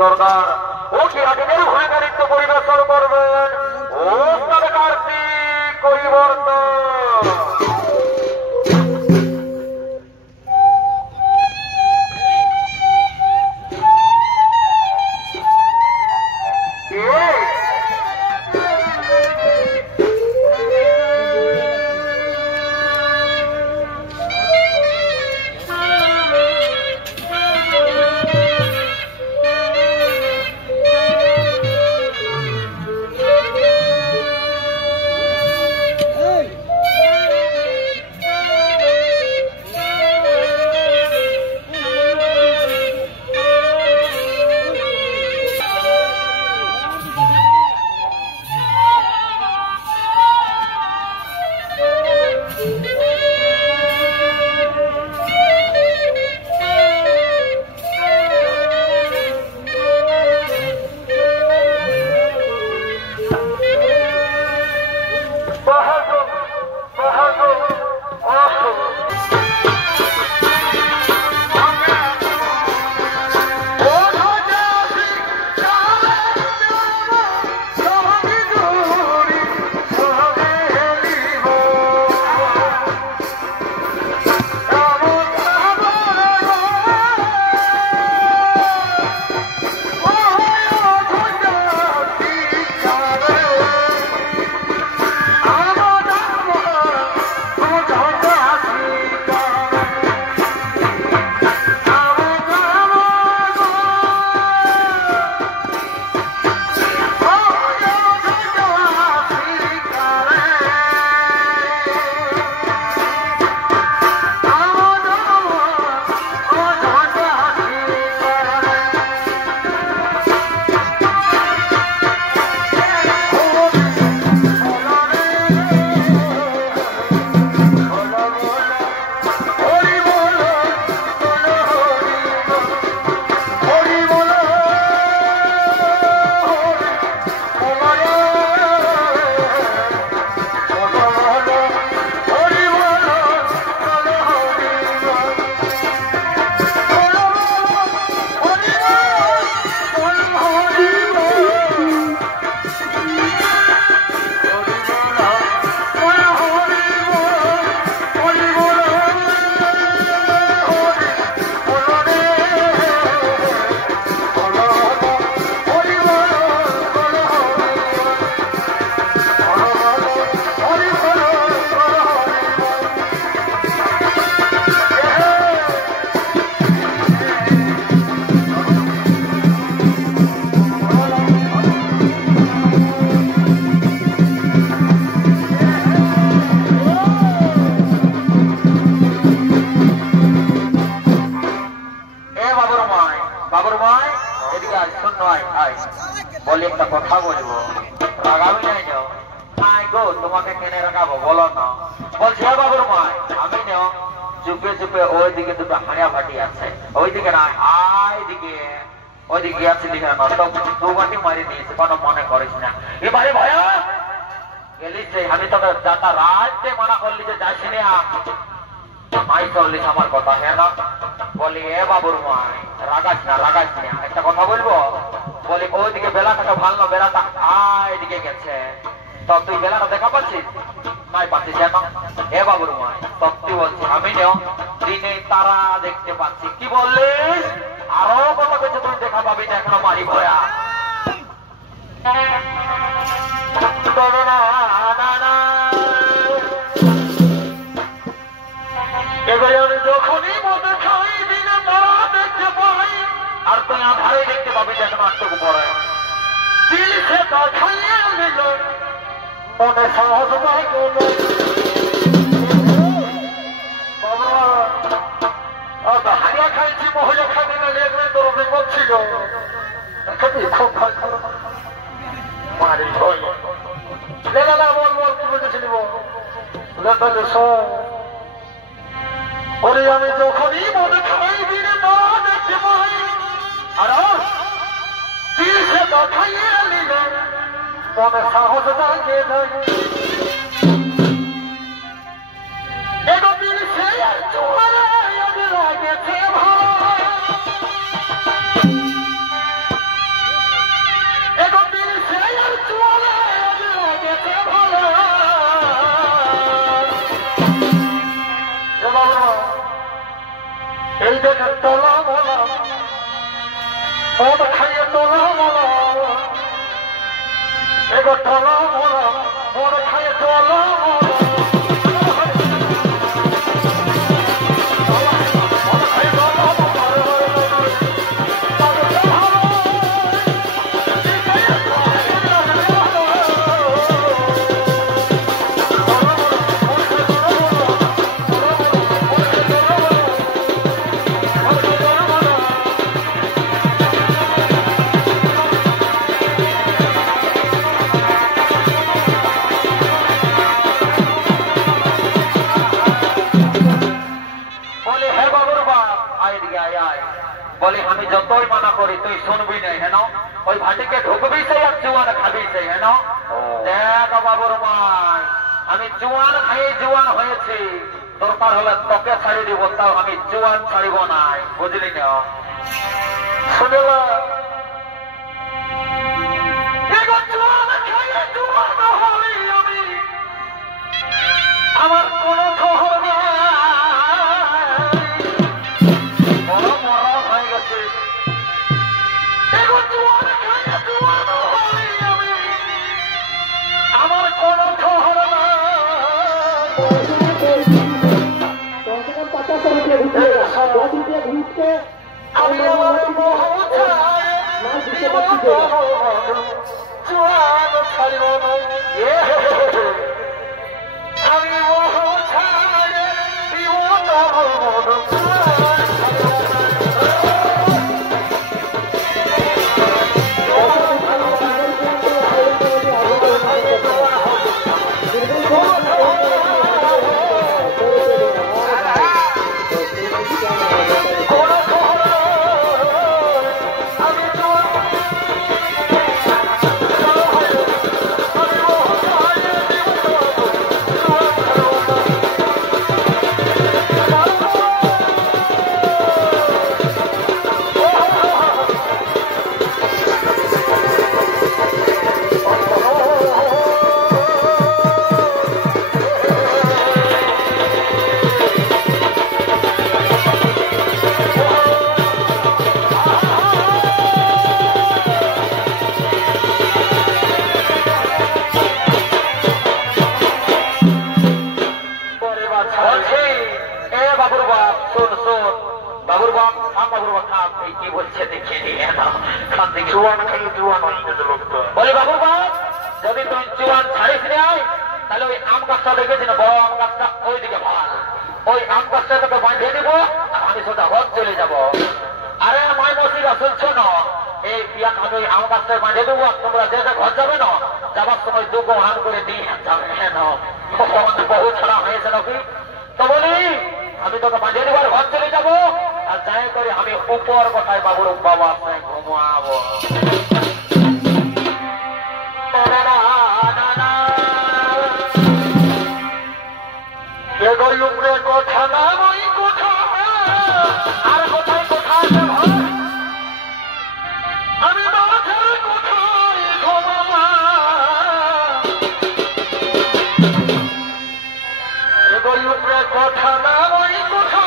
সরকার ও কি আগের ভূমিকা নৃত্য পরিবেশন করবেন ওস্তাদ কার্তিক পরিবর্তন। দেখে তোলা বলা মন খাইয়ে তোলা বলা এগো তোলা বলা মন খাইয়ে তোলা বলা বলে আমি যতই মানা করি তুই শুনবি না হেন ওই ভাটিকে ঢুকবি সেই আর জুয়ান খাবি সেই হেন দেখ বাবুর মাই আমি জুয়ান খাই জুয়ান হয়েছি দরকার হলে তোকে ছাড়ি দিব তাও আমি জুয়ান ছাড়িব নাই বুঝলি না শুনল আমার কোন খবর নাই আমার কোন খবর আমি আমার ছাড়িব আমি বলে বাবুর বাপ যদি তুই জুয়ান ছাড়িস নাই তাহলে ওই আম গাছটা দেখেছি না বড় আম গাছটা ওইদিকে ভাল ওই আম গাছটা তোকে বাঁধিয়ে দিব আর আমি সোজা ঘর চলে যাব আরে মাই মসিরা শুনছো না এই পিয়া আমি ওই আম গাছটায় বাঁধিয়ে দেবো আর তোমরা যে ঘর যাবে না যাবার সময় দুগো হান করে দিয়ে যাবে হ্যাঁ তোমাদের বহু ছাড়া হয়েছে নাকি তো বলি আমি তোকে বাঁধিয়ে দেবো আর ঘর চলে যাবো আর যাই করে আমি উপর কথায় বাবুর বাবা ঘুমাবো উপরে কথা না ওই কথা আর কোথায় কোথায় আমি মাথার কোথায় ঘুমাবো উপরে কথা না ওই কথা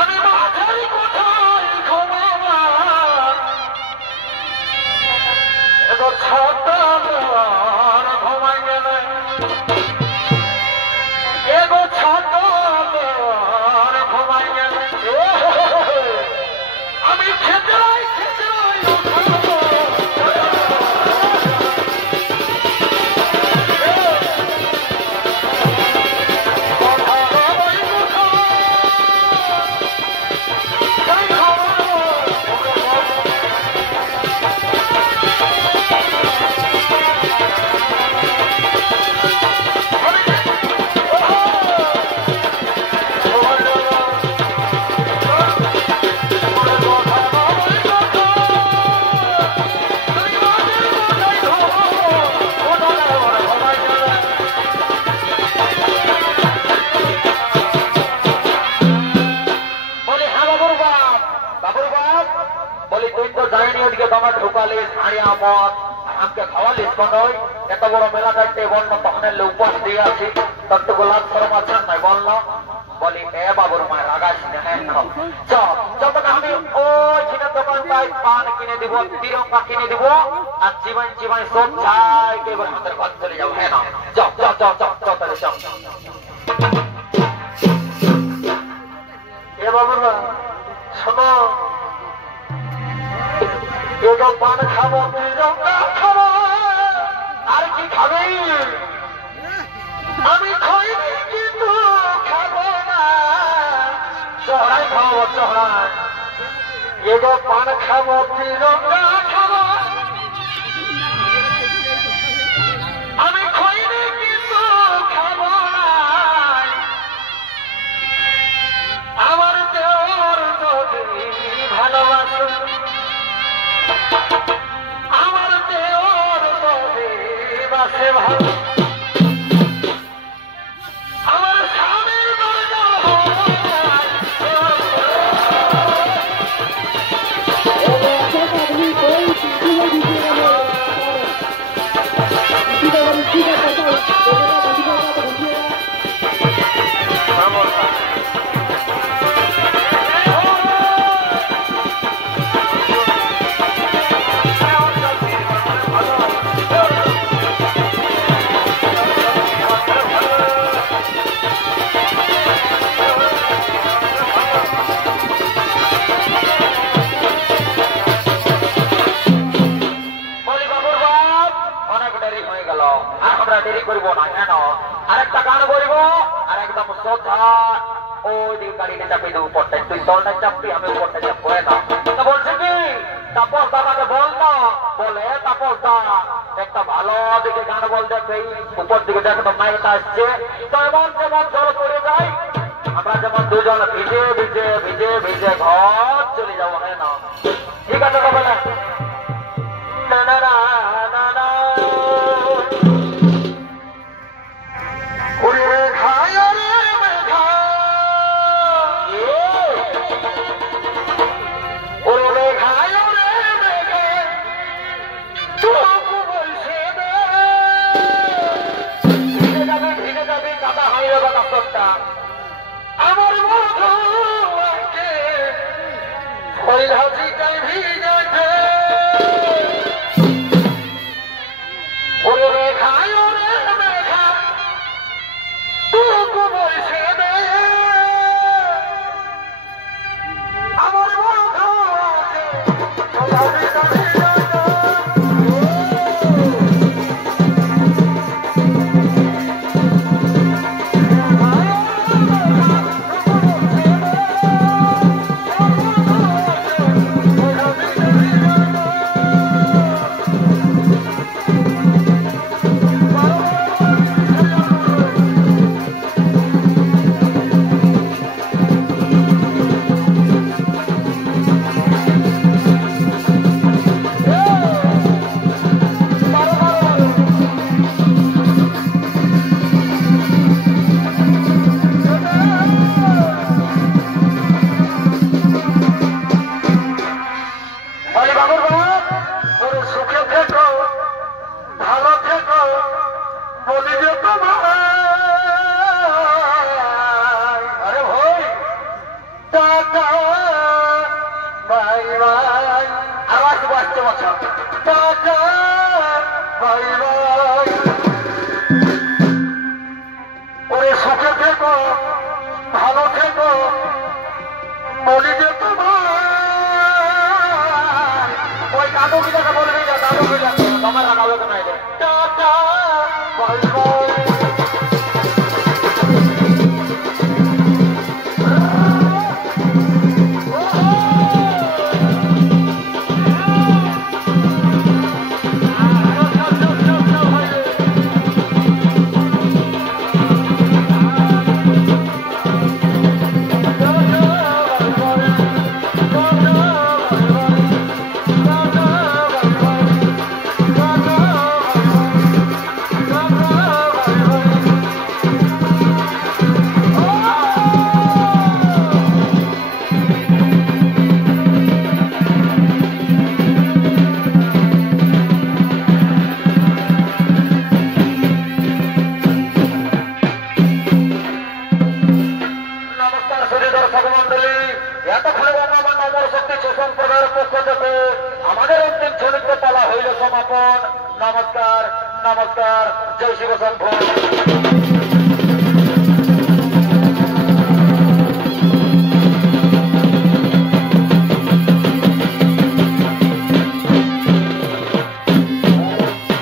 আমি মাথার কোথায় ঘুমাবো এবার ছোট ঘুমাই গেলে এগো ছোট ঘুমাই গেলে আমি খেতরাই খেতরাই ঢুকালিস হাড়ি আমদ আমাকে খাওয়ালিস কোনই এত বড় মেলা দেখতে বলল তখন উপাস দিয়ে আছি তত গোলাপ শর্মা আছেন নাই বলল বলি এ বাবুর মা রাগাস না হ্যাঁ চল যখন আমি ওই ছিনা দোকানটায় পান কিনে দিব তিরঙ্গা কিনে দিব আর জীবন জীবন সব ছাই এবার আমাদের ঘর চলে যাবো হ্যাঁ না চল চল চল চল চল তাহলে চল এ বাবুর মা শোনো এগো পান খাবো তিরঙ্গা খাবো আর কি খাবে আমি খাইনি কিন্তু খাবো না চড়াই খাবো চড়াই এগো পান খাবো তিরঙ্গা খাবো আমি খাইনি কিন্তু খাবো না আমার দেওয়ার যদি ভালোবাসো আমার দেওয়ার যদি বাসে ভালো দেরি করব না কেন আরেকটা গান বলব আর একদম শ্রদ্ধা ওই দিকে গাড়িতে চাপিয়ে দেবো উপরটাই তুই তলটাই চাপবি আমি উপরটা চাপবো তা বলছে কি তাপস দাদাকে বল না বলে তাপস দা একটা ভালো দিকে গান বল দেখে উপর দিকে দেখো তো মাইকটা আসছে তো এমন যেমন জল পড়ে যায় আমরা যেমন দুজন ভিজে ভিজে ভিজে ভিজে ঘর চলে যাবো হ্যাঁ না ঠিক আছে তো বলে না না না না না আমার মধুকে হরিহাজিটাই ভিজেছে ওরে রেখায় ওরে মেঘা টুকু বলছে দে আমার মধুকে হরিহাজিটাই এতক্ষণে আমার নমর শক্তি সম্প্রদায়ের পক্ষ থেকে আমাদের অন্তিম চরিত্র পালা হইল সমাপন। নমস্কার, নমস্কার, জয় শিব শম্ভু।